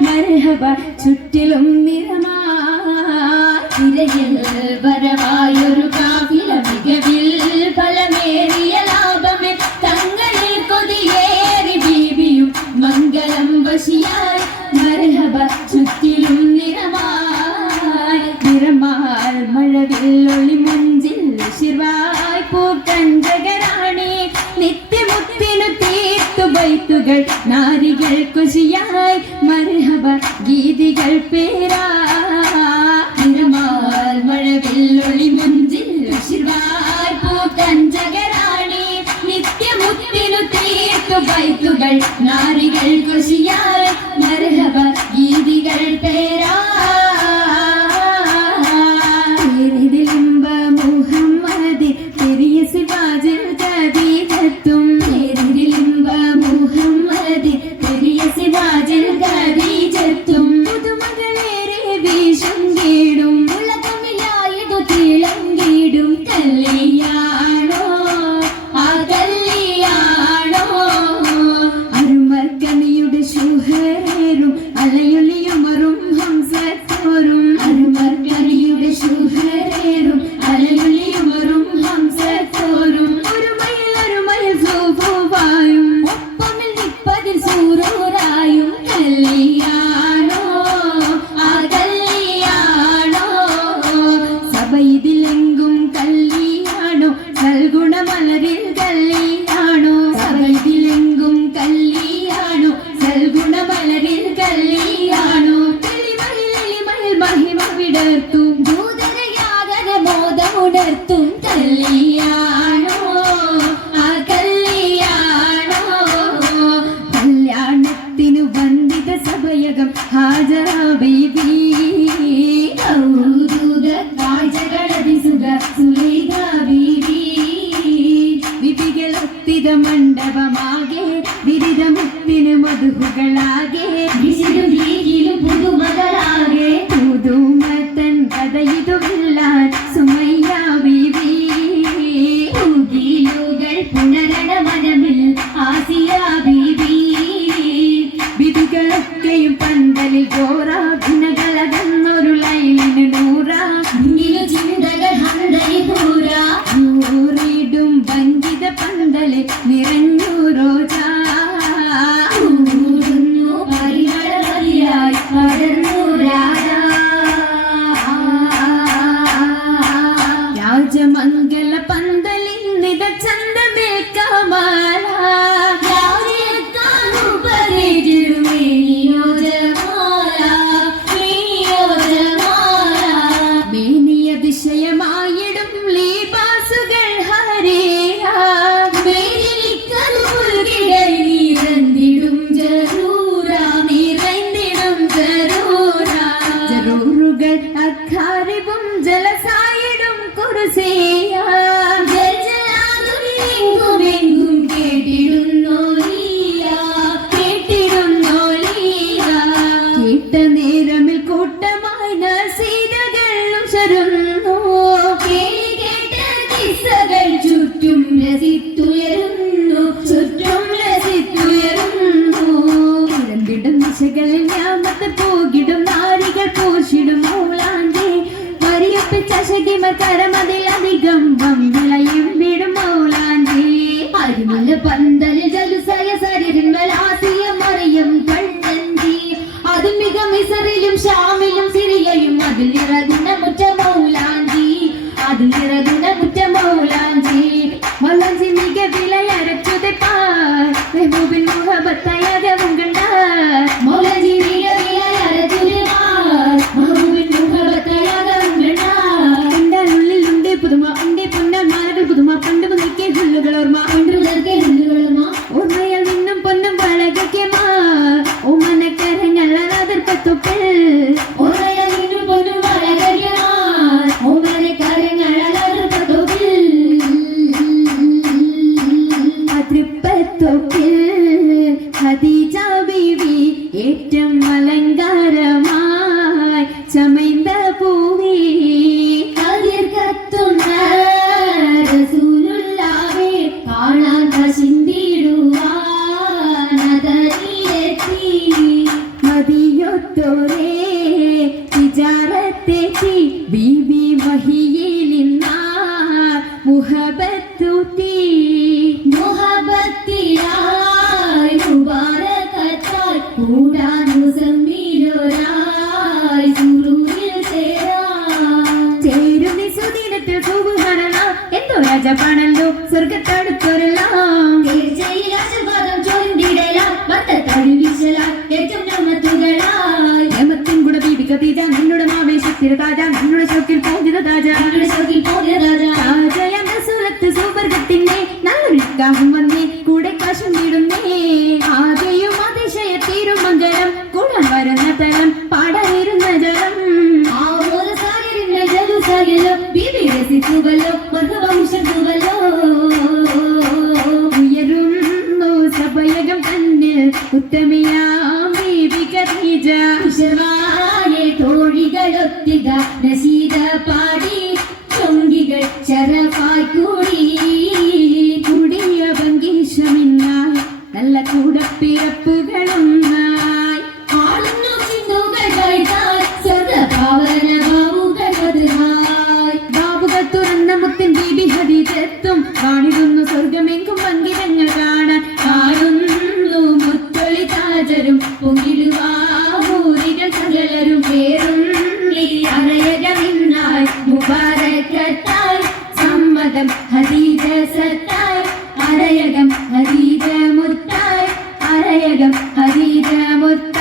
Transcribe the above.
മർഹബ ചുറ്റിലും നിറമായിൽ വരവായൊരു കാഫില മികവിൽ ഫലമേറിയ ലാഭമേ തങ്ങളെ കൊതിയേറി ബീബിയും മംഗളം വശിയായി മർഹബ ചുറ്റിലും നിറമാൽ മഴവിൽ ഒളി മുഞ്ചിൽ ശിർവായ് പൂക്കൻ ജഗരാണി നിത്യമുത്തിനു തീർത്തു ബൈത്തുകൾ നാരികൾ കുശിയായി മർഹബ ഗീതികൾ പേരാ നിറമാൽ മഴവിൽ ഒളി മുഞ്ചിൽ ശിർവായ് പൂക്കൻ ജഗരാണി നിത്യമുത്തിനു തീർത്തു ബൈത്തുകൾ നാരികൾ കുശിയായി മർഹബ ഗീതികൾ പേരാ കല്യാണത്തിനു വന്ദിത സഭയകം ഹാജറ ബീബി വിപികളൊത്തിത മണ്ഡപമാകെ വിരിതമുത്തിനു മധുഹുകളാകെ പുതുമകളാകെ പുതുമത്തൻ കഥയിതുവില്ലാൻ സുമയ്യ ബീബി പുണരണ മനമിൽ ആസിയ ബീബി വിധികളൊക്കെയും പന്തലിൽ ഘോരാഭിനകളകന്നൊരു ലൈലിന് നൂറാ ചിന്തകൾ ഹൃദയൂറിടും വഞ്ചിത പന്തലിൽ നിറഞ്ഞു റോജാ പരിമളമതിയായി പടർന്നു രാജാ രാജമംഗല പന്തലിൽ നിത ചന്ദമേ കമാല വിഷയമായിടും ലീബാസുകൾ നിറഞ്ഞിടും ജറൂറുകൾ അഖാരിബും ജലസായിടും കുർസിയ കേട്ട നേരമിൽ കൂട്ടമായി നസീരകളും ശരുന്നു ചുറ്റും രസിത്തുയരുന്നു ഇടം ദിശകളിൽ ഞാമത്ത് പോകിടും നാരികൾ പോഷിടും മൗലാന്റെ വരിയപ്പിച്ച ശകിമർ കരമതിലധികം വമ്പിളയും വിടും മൗലാന്റെ അരിമല പന്തലിൽ ജലുസയ സരിന്മലാസിയ മറിയം കണ്ണന്തി അതും മിക മിസറിലും ഷാമിലും സിറിയയും അതിൽ നിറകുന്ന മുറ്റ മൗലാഞ്ചി അതിൽ നിറകുന്ന മുറ്റ മൗലാഞ്ചി മൗലാഞ്ചി മിക വിലയരച്ചുതെ പാർ മെഹബൂബിൻ മുഹബത്തയകവും കണ്ട മൗലാഞ്ചി മിക വിലയരച്ചുതെ പാർ മെഹബൂബിൻ മുഹബത്തയകവും കണ്ട ഉള്ളിലുണ്ട് പുതുമ ഉണ്ട് പൊന്നന്മാരുടെ പുതുമ പണ്ട് മുതൽക്കേ ഹുല്ലുകൾ ഓർമ്മ ഓർമ്മയിൽ നിന്നും പൊന്നും പഴകയ്ക്ക് മാ ഓമനക്കരങ്ങൾ അതിർപ്പത്തൊപ്പിൽ ഓർമ്മയിൽ നിന്നും പൊന്നും പഴകയ്ക്ക് മാ ഓമനക്കരങ്ങൾ അതിർപ്പത്തൊപ്പിൽ അതിർപ്പത്തൊപ്പിൽ ഖദീജ ബീവി ഏറ്റവും അലങ്കാരമായി ചമൈന്ത പൂവി കതിർ കത്തുന്ന റസൂലുള്ളാഹി കാണാൻ ചിന്തിടുവാൻ മദിയോ മൂത്തോരേ തിജാറത്തെത്തി ബീബി വഹിയിൽ നിന്നാർ മുഹബത്തൂത്തി മുഹബത്തിലായി മുബാരകത്താൽ കൂടാൻ മുസമ്മിലോരായി സുറൂരിൽ ചേരുന്നി സുദിനത്തിൽ സുബഹാനല്ല എന്തോ രാജപാണല്ലോ സ്വർഗത്തടുത്തൊരെല്ലാം തീർച്ചയായും ചോദിടലാം ഭർത്തത്തടി വീശലാം ഏറ്റവും നമ്മത്തുകളായി ഹേമത്തിൻ ഗുണ ബീബി ഖദീജ നിന്നുടെ ആവേശത്തിൽ താജ നിന്നുടെ ശോക്കിൽ പോകിയ താജ നിന്നുടെ ശോക്കിൽ പോകിയ താജ താജയം റസൂലത്ത് സുവർഗത്തിന്റെ നല്ലൊരു നിക്കാഹും വന്നേ കൂടെ കാശും നീടുന്നേ ആകെയും അതിശയത്തീരും മംഗലം കൂടാൻ വരുന്ന തലം പാടാനിരുന്ന ജലം ബീബി രസിച്ചുവല്ലോ മധുവംശത്തുവല്ലോ ഉയരുന്നു സഭയകം തന്നിൽ ഉത്തമയാം ബീബി ഖദീജ ഉഷവായെ തോഴികളൊത്തിക നസീദ പാടി ചൊങ്കികൾ ശരഫായി കൂടി കുടിയ ഭംഗീഷമിന്നായി നല്ല കൂടപ്പിറപ്പുകളുമായി ആളുന്നു ചിന്തുകൾ കൈതാൽ സ്വർഗപാവന ബാബുകൾ മധുഹായ് ബാബുകൾ തുറന്ന മുത്തിൻ ബീബി ഖദീജത്തും കാണിടുന്നു സ്വർഗമെങ്കും പങ്കിടങ്ങൾ കാണാൻ കാണുന്നു മുത്തൊളി താജരും പൊങ്കിടുവാഹൂരികൾ സകലരും പേരും അറയകമിന്നായി മുബാരകത്തായി സമ്മതം ഖദീജ സത്തായി അരയകം ഖദീജ മുത്തായി അരയകം ഖദീജ മുത്തായി